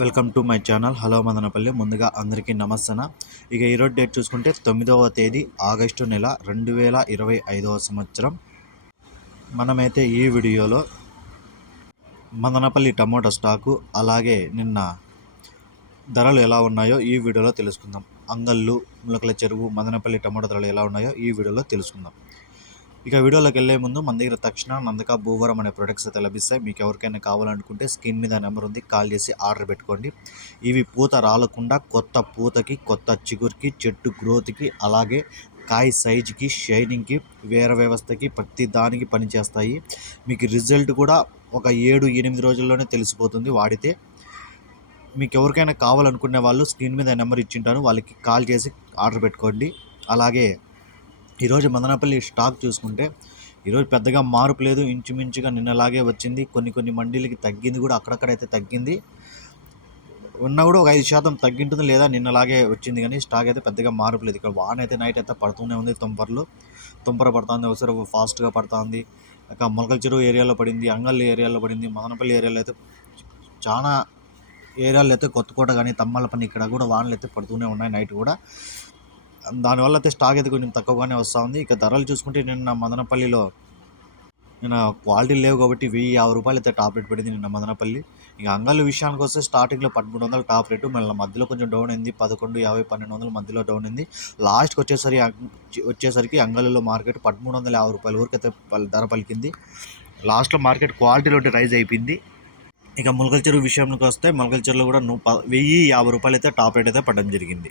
Welcome to my channel. Hello Madanapalle. ముందుగా అందరికీ నమస్తన. ఇక ఈరోజు డేట్ చూసుకుంటే తొమ్మిదవ తేదీ ఆగస్టు నెల రెండు వేల ఇరవై ఐదవ సంవత్సరం. మనమైతే ఈ వీడియోలో మదనపల్లి టమోటా స్టాకు అలాగే నిన్న ధరలు ఎలా ఉన్నాయో ఈ వీడియోలో తెలుసుకుందాం. అంగళ్ళు ములకల చెరువు మదనపల్లి టమోటా ధరలు ఎలా ఉన్నాయో ఈ వీడియోలో తెలుసుకుందాం. ఇక వీడియోలోకి వెళ్ళే ముందు మన దగ్గర తక్షణ నందక భూవరం అనే ప్రొడక్ట్స్ అయితే లభిస్తాయి. మీకు ఎవరికైనా కావాలనుకుంటే స్క్రీన్ మీద నెంబర్ ఉంది కాల్ చేసి ఆర్డర్ పెట్టుకోండి. ఇవి పూత రాలకుండా కొత్త పూతకి కొత్త చిగురికి చెట్టు గ్రోత్కి అలాగే కాయ సైజుకి షైనింగ్కి వేర వ్యవస్థకి ప్రతి దానికి పనిచేస్తాయి. మీకు రిజల్ట్ కూడా ఒక ఏడు ఎనిమిది రోజుల్లోనే తెలిసిపోతుంది. వాడితే మీకు ఎవరికైనా కావాలనుకునే వాళ్ళు స్క్రీన్ మీద నెంబర్ ఇచ్చింటాను వాళ్ళకి కాల్ చేసి ఆర్డర్ పెట్టుకోండి. అలాగే ఈరోజు మదనపల్లి స్టాక్ చూసుకుంటే ఈరోజు పెద్దగా మార్పు లేదు. ఇంచుమించుగా నిన్నలాగే వచ్చింది. కొన్ని కొన్ని మండీలకి తగ్గింది కూడా అక్కడక్కడైతే తగ్గింది. ఉన్నా కూడా ఒక ఐదు శాతం తగ్గింటుంది లేదా నిన్నలాగే వచ్చింది కానీ స్టాక్ అయితే పెద్దగా మార్పు లేదు. ఇక్కడ వాన అయితే నైట్ అయితే పడుతూనే ఉంది తుంపర్లు తుంపర పడుతుంది ఒకసారి ఫాస్ట్గా పడుతుంది. ఇక మొలకల చెరువు ఏరియాలో పడింది అంగల్లి ఏరియాలో పడింది మదనపల్లి ఏరియాలో అయితే చాలా ఏరియాలో అయితే కొత్తకోట కానీ తమ్మల పని ఇక్కడ కూడా వానలు అయితే పడుతూనే ఉన్నాయి నైట్ కూడా. దానివల్ల అయితే స్టాక్ అయితే కొంచెం తక్కువగానే వస్తూ ఉంది. ఇక ధరలు చూసుకుంటే నిన్న మదనపల్లిలో నిన్న క్వాలిటీ లేవు కాబట్టి వెయ్యి యాభై రూపాయలు అయితే టాప్ రేట్ పడింది నిన్న మదనపల్లి. ఇక అంగళ్ళు విషయానికి వస్తే స్టార్టింగ్లో పదమూడు వందలు టాప్ రేటు మళ్ళీ మధ్యలో కొంచెం డౌన్ అయింది. పదకొండు యాభై పన్నెండు వందల మధ్యలో డౌన్ అయింది. లాస్ట్కి వచ్చేసరికి వచ్చేసరికి అంగళ్ళలో మార్కెట్ పదమూడు వందల యాభై రూపాయల వరకు అయితే ధర పలికింది. లాస్ట్లో మార్కెట్ క్వాలిటీలో రైజ్ అయిపోయింది. ఇక మొలకల చెరువు విషయంలోకి వస్తే మొలకల చెరువులో కూడా వెయ్యి యాభై రూపాయలు అయితే టాప్ రేట్ అయితే పడడం జరిగింది.